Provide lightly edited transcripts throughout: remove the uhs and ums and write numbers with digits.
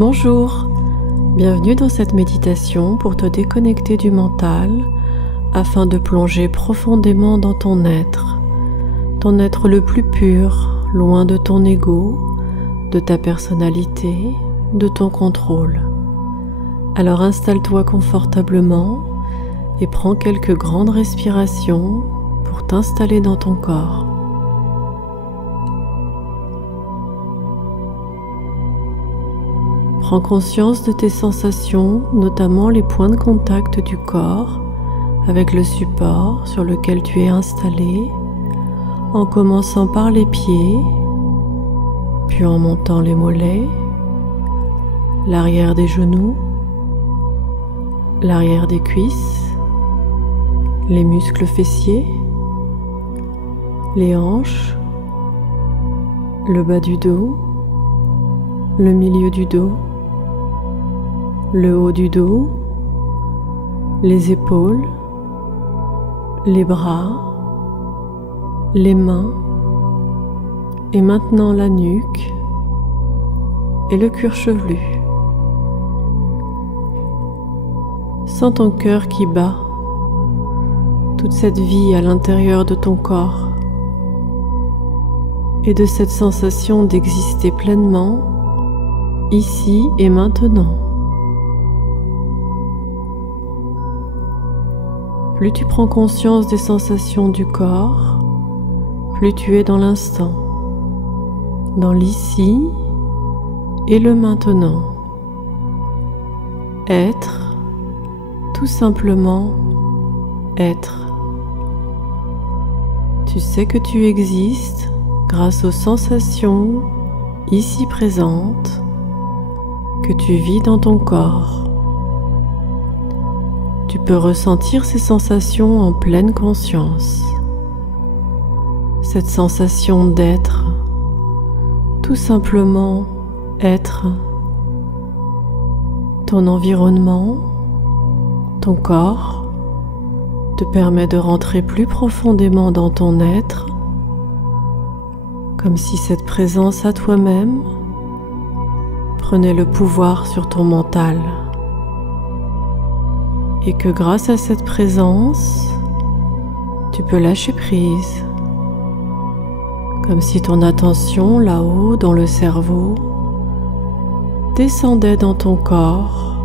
Bonjour, bienvenue dans cette méditation pour te déconnecter du mental afin de plonger profondément dans ton être le plus pur, loin de ton ego, de ta personnalité, de ton contrôle. Alors installe-toi confortablement et prends quelques grandes respirations pour t'installer dans ton corps. Prends conscience de tes sensations, notamment les points de contact du corps avec le support sur lequel tu es installé, en commençant par les pieds, puis en montant les mollets, l'arrière des genoux, l'arrière des cuisses, les muscles fessiers, les hanches, le bas du dos, le milieu du dos, le haut du dos, les épaules, les bras, les mains, et maintenant la nuque et le cuir chevelu. Sens ton cœur qui bat, toute cette vie à l'intérieur de ton corps, et de cette sensation d'exister pleinement, ici et maintenant. Plus tu prends conscience des sensations du corps, plus tu es dans l'instant, dans l'ici et le maintenant. Être, tout simplement être. Tu sais que tu existes grâce aux sensations ici présentes que tu vis dans ton corps. Tu peux ressentir ces sensations en pleine conscience. Cette sensation d'être, tout simplement être. Ton environnement, ton corps, te permet de rentrer plus profondément dans ton être, comme si cette présence à toi-même prenait le pouvoir sur ton mental. Et que grâce à cette présence, tu peux lâcher prise, comme si ton attention là-haut dans le cerveau descendait dans ton corps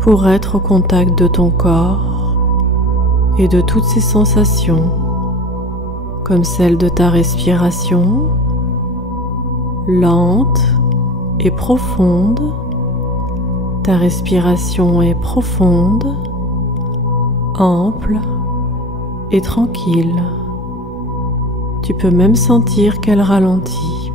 pour être au contact de ton corps et de toutes ces sensations, comme celle de ta respiration, lente et profonde. Ta respiration est profonde, ample et tranquille. Tu peux même sentir qu'elle ralentit.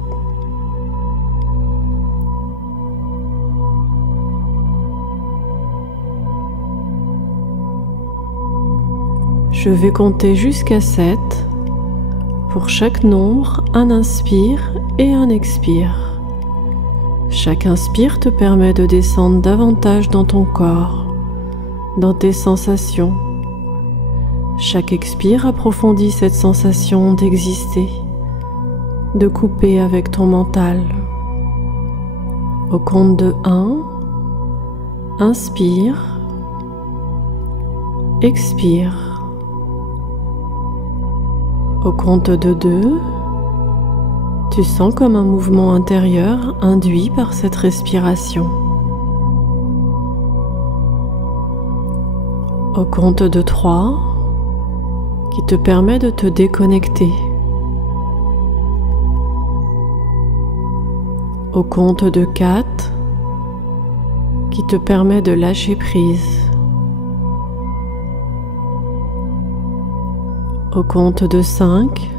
Je vais compter jusqu'à 7. Pour chaque nombre, un inspire et un expire. Chaque inspire te permet de descendre davantage dans ton corps, dans tes sensations. Chaque expire approfondit cette sensation d'exister, de couper avec ton mental. Au compte de 1, inspire, expire. Au compte de 2, tu sens comme un mouvement intérieur induit par cette respiration. Au compte de 3, qui te permet de te déconnecter. Au compte de 4, qui te permet de lâcher prise. Au compte de 5,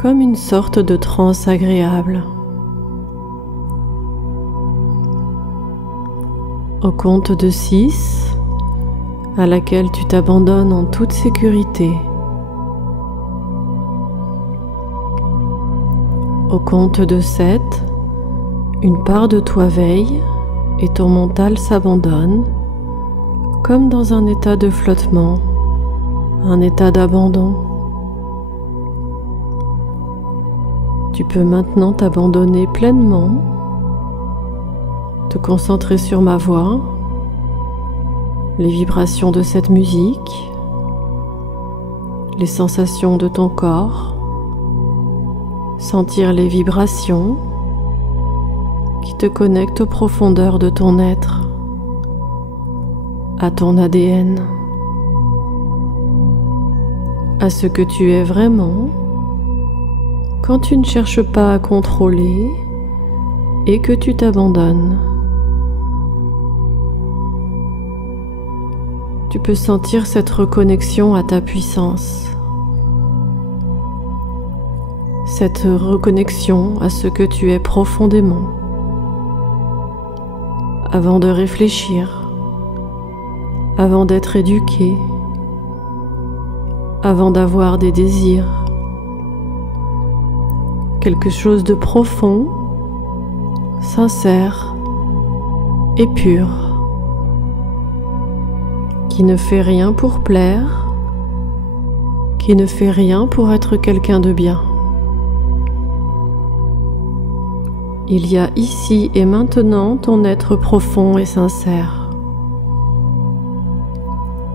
comme une sorte de transe agréable. Au compte de 6, à laquelle tu t'abandonnes en toute sécurité. Au compte de 7, une part de toi veille et ton mental s'abandonne, comme dans un état de flottement, un état d'abandon. Tu peux maintenant t'abandonner pleinement te concentrer sur ma voix, les vibrations de cette musique, les sensations de ton corps, sentir les vibrations qui te connectent aux profondeurs de ton être, à ton ADN, à ce que tu es vraiment quand tu ne cherches pas à contrôler et que tu t'abandonnes. Tu peux sentir cette reconnexion à ta puissance, cette reconnexion à ce que tu es profondément, avant de réfléchir, avant d'être éduqué, avant d'avoir des désirs, quelque chose de profond, sincère et pur, qui ne fait rien pour plaire, qui ne fait rien pour être quelqu'un de bien. Il y a ici et maintenant ton être profond et sincère,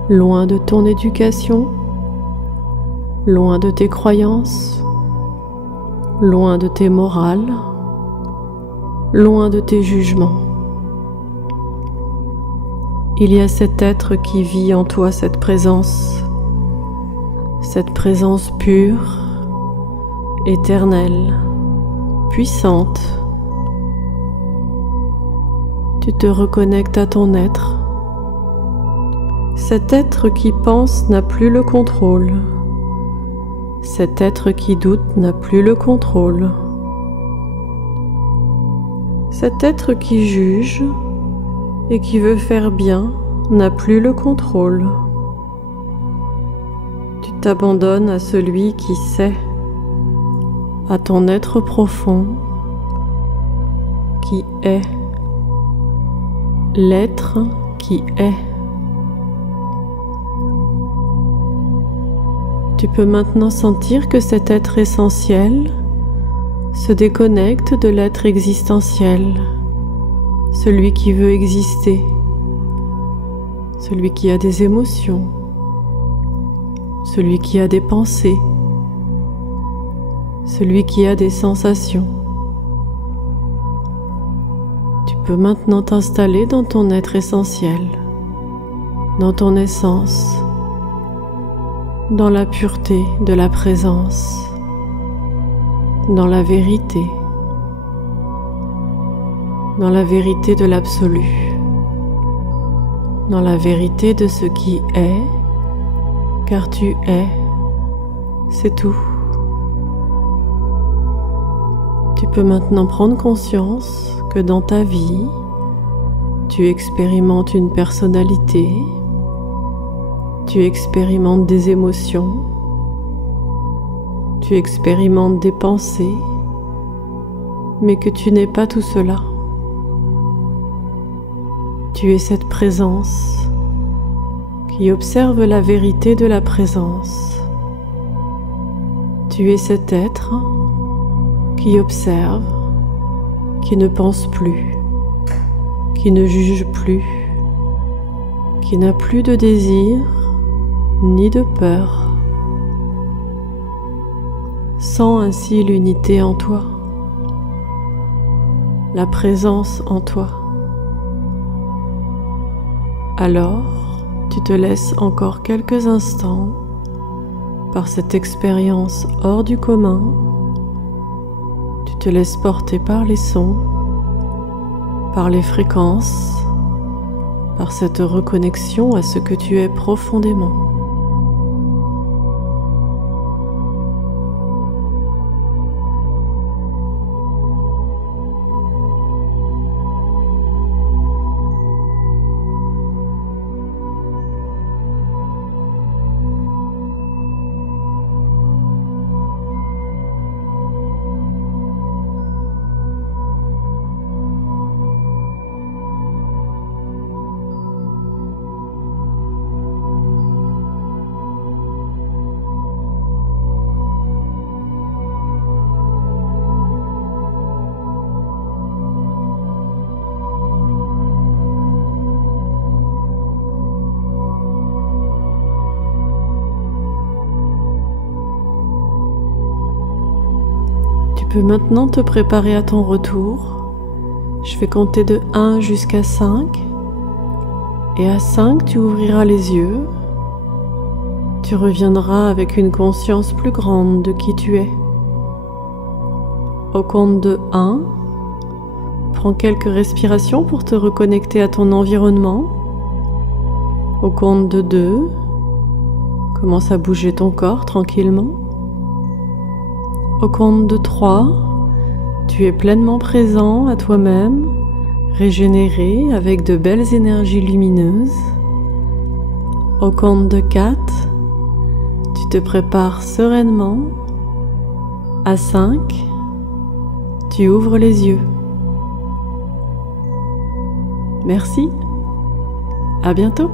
loin de ton éducation, loin de tes croyances, loin de tes morales, loin de tes jugements. Il y a cet être qui vit en toi, cette présence pure, éternelle, puissante. Tu te reconnectes à ton être. Cet être qui pense n'a plus le contrôle. Cet être qui doute n'a plus le contrôle. Cet être qui juge et qui veut faire bien n'a plus le contrôle. Tu t'abandonnes à celui qui sait, à ton être profond, qui est, l'être qui est. Tu peux maintenant sentir que cet être essentiel se déconnecte de l'être existentiel, celui qui veut exister, celui qui a des émotions, celui qui a des pensées, celui qui a des sensations. Tu peux maintenant t'installer dans ton être essentiel, dans ton essence, dans la pureté de la présence, dans la vérité de l'absolu, dans la vérité de ce qui est, car tu es, c'est tout. Tu peux maintenant prendre conscience que dans ta vie, tu expérimentes une personnalité, tu expérimentes des émotions, tu expérimentes des pensées, mais que tu n'es pas tout cela. Tu es cette présence qui observe la vérité de la présence. Tu es cet être qui observe, qui ne pense plus, qui ne juge plus, qui n'a plus de désir ni de peur. Sens ainsi l'unité en toi, la présence en toi. Alors, tu te laisses encore quelques instants par cette expérience hors du commun. Tu te laisses porter par les sons, par les fréquences, par cette reconnexion à ce que tu es profondément. peux maintenant te préparer à ton retour. Je vais compter de 1 jusqu'à 5. Et à 5, tu ouvriras les yeux. Tu reviendras avec une conscience plus grande de qui tu es. Au compte de 1, prends quelques respirations pour te reconnecter à ton environnement. Au compte de 2, commence à bouger ton corps tranquillement. Au compte de 3, tu es pleinement présent à toi-même, régénéré avec de belles énergies lumineuses. Au compte de 4, tu te prépares sereinement. À 5, tu ouvres les yeux. Merci, à bientôt.